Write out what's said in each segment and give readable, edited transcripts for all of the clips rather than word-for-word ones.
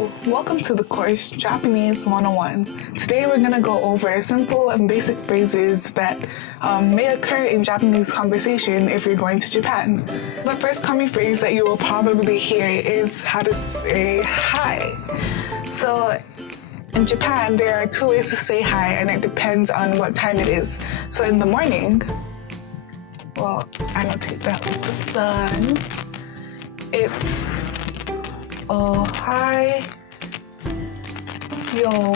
Hello, welcome to the course Japanese 101. Today we're going to go over simple and basic phrases that may occur in Japanese conversation if you're going to Japan. The first common phrase that you will probably hear is how to say hi. So in Japan, there are two ways to say hi and it depends on what time it is. So in the morning, well, annotate that with the sun, it's oh hi yo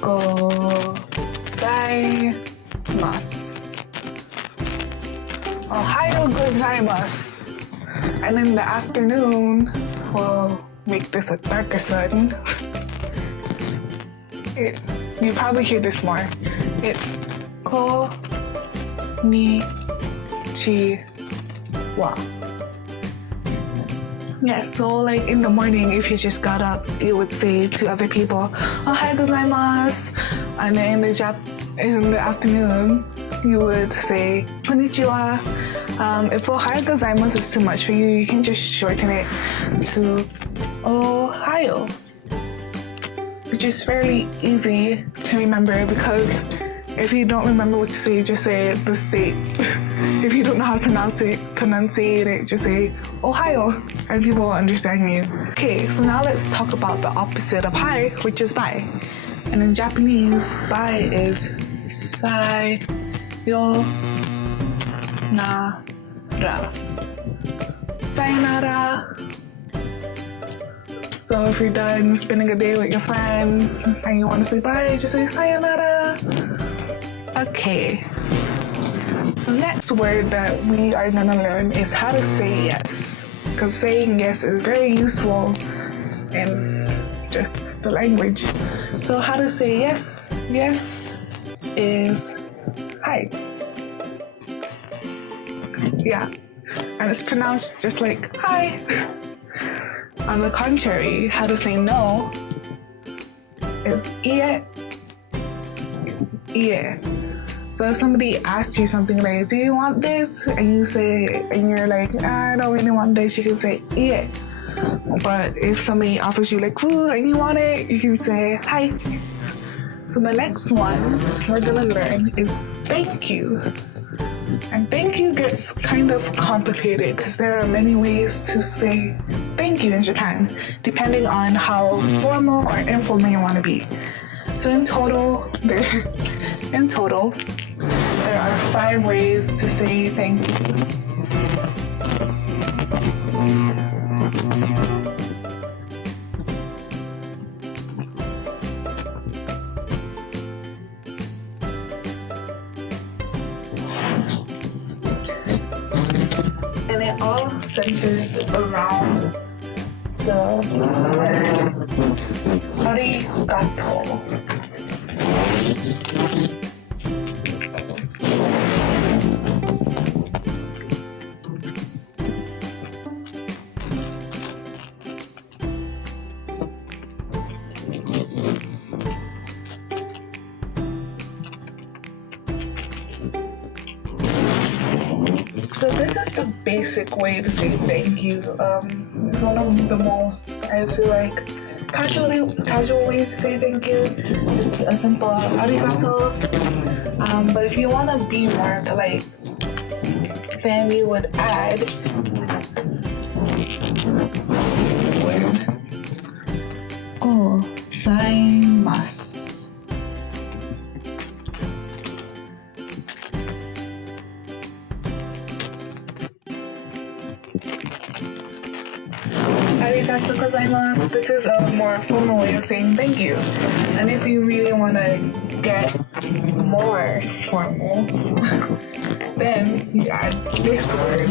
gozaimasu. Ohayo gozaimasu. And in the afternoon, we'll make this a darker sun. You probably hear this more. It's konnichiwa. Yeah, so like in the morning, if you just got up, you would say to other people, "Ohayou gozaimasu," and then in the afternoon, you would say konnichiwa. If "ohayou gozaimasu" is too much for you, you can just shorten it to "ohayo," which is fairly easy to remember because if you don't remember what to say, just say the state. If you don't know how to pronunciate it, just say Ohio, and people will understand you. Okay, so now let's talk about the opposite of hi, which is bye. And in Japanese, bye is sayonara. Sayonara. So if you're done spending a day with your friends and you want to say bye, just say sayonara. Okay. The next word that we are going to learn is how to say yes. Because saying yes is very useful in just the language. So how to say yes? Yes is hi. Yeah. And it's pronounced just like hi. On the contrary, how to say no is ie. Ie. So if somebody asks you something like, "Do you want this?" and you're like, "I don't really want this," you can say ie. But if somebody offers you like food and you want it, you can say hi. So the next ones we're gonna learn is thank you. And thank you gets kind of complicated because there are many ways to say thank you in Japan, depending on how formal or informal you want to be. So in total, there are 5 ways to say thank you. And it all centers around the arigato. So this is the basic way to say thank you. It's one of the most, I feel like, casual ways to say thank you. Just a simple arigato. But if you want to be more polite, then you would add gozaimasu. Arigatou gozaimasu. This is a more formal way of saying thank you. And if you really want to get more formal, then you add this word.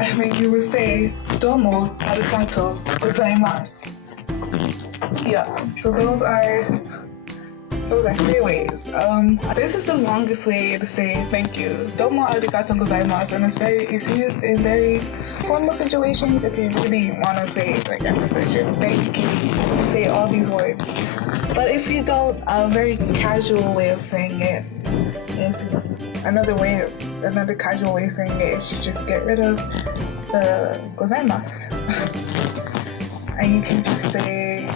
I think you would say domo arigatou gozaimasu. Yeah, so those are those are 3 ways. This is the longest way to say thank you. Domo arigato gozaimasu, and it's used in very formal situations. If you really want to say, like, emphasize your thank you, you say all these words. But if you don't, a very casual way of saying it is another casual way of saying it is you just get rid of the gozaimasu. And you can just say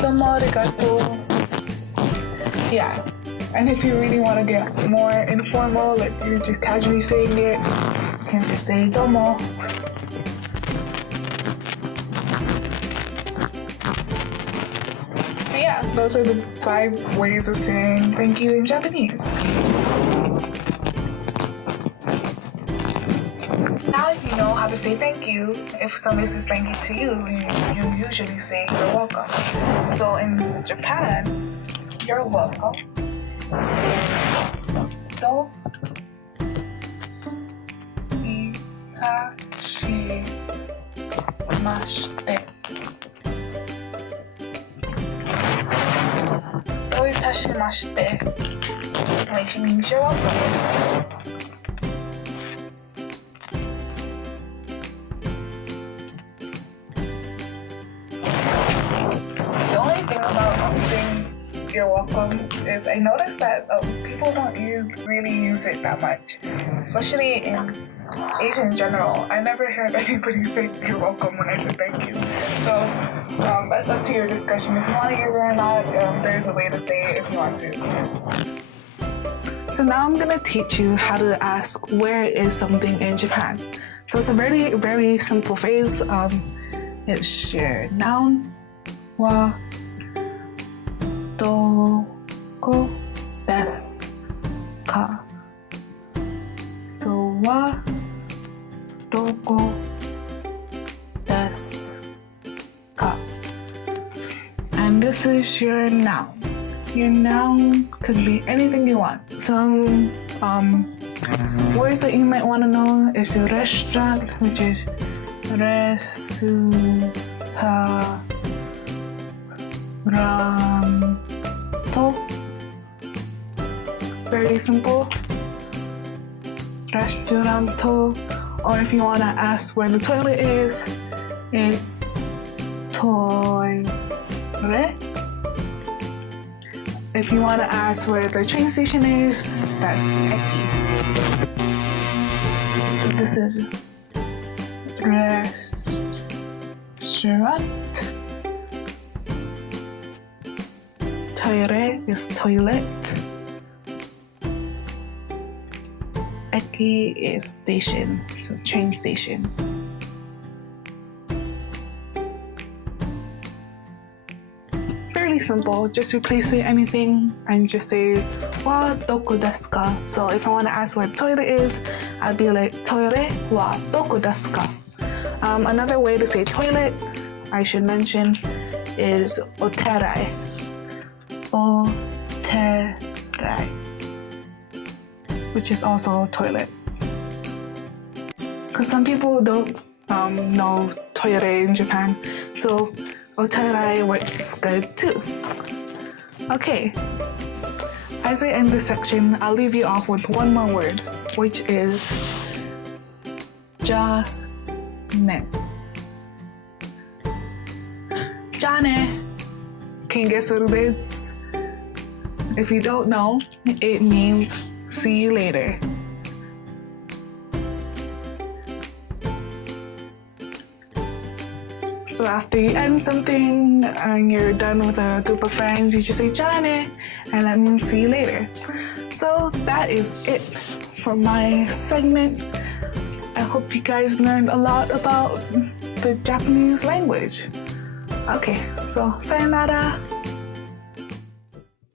domo arigato. Yeah. And if you really want to get more informal, like you're just casually saying it, you can just say domo. But yeah, those are the 5 ways of saying thank you in Japanese. Now if you know how to say thank you, if somebody says thank you to you, you usually say you're welcome. So in Japan, you're welcome. Do itashimashite. Do itashimashite, which means you're welcome. The only thing about saying you're welcome is I noticed that people don't really use it that much, especially in Asia in general. I never heard anybody say you're welcome when I said thank you. So that's up to your discussion. If you want to use it or not, there's a way to say it if you want to. So now I'm gonna teach you how to ask where is something in Japan. So it's a very, very simple phrase. It's your noun wa doko desu ka. So wa doko desu ka. And this is your noun. Your noun could be anything you want. Some words that you might want to know is the restaurant, which is restaurant. Very simple. Restaurant. Or if you want to ask where the toilet is, it's toilet. If you want to ask where the train station is, that's eki. So this is restaurant. Toire is toilet. Eki is station, so train station. Fairly simple, just replace it anything and just say wa doko desu ka. So if I want to ask where the toilet is, I'd be like toire wa doko desu ka. Another way to say toilet, I should mention, is oterai. Oterai, which is also toilet. Because some people don't know toilet in Japan, so oterai works good too. Okay, as I end this section, I'll leave you off with one more word, which is ja-ne. Ja-ne. Can you guess what it is? If you don't know, it means see you later. So after you end something and you're done with a group of friends, you just say ja-ne, and that means see you later. So that is it for my segment. I hope you guys learned a lot about the Japanese language. Okay, so sayonara.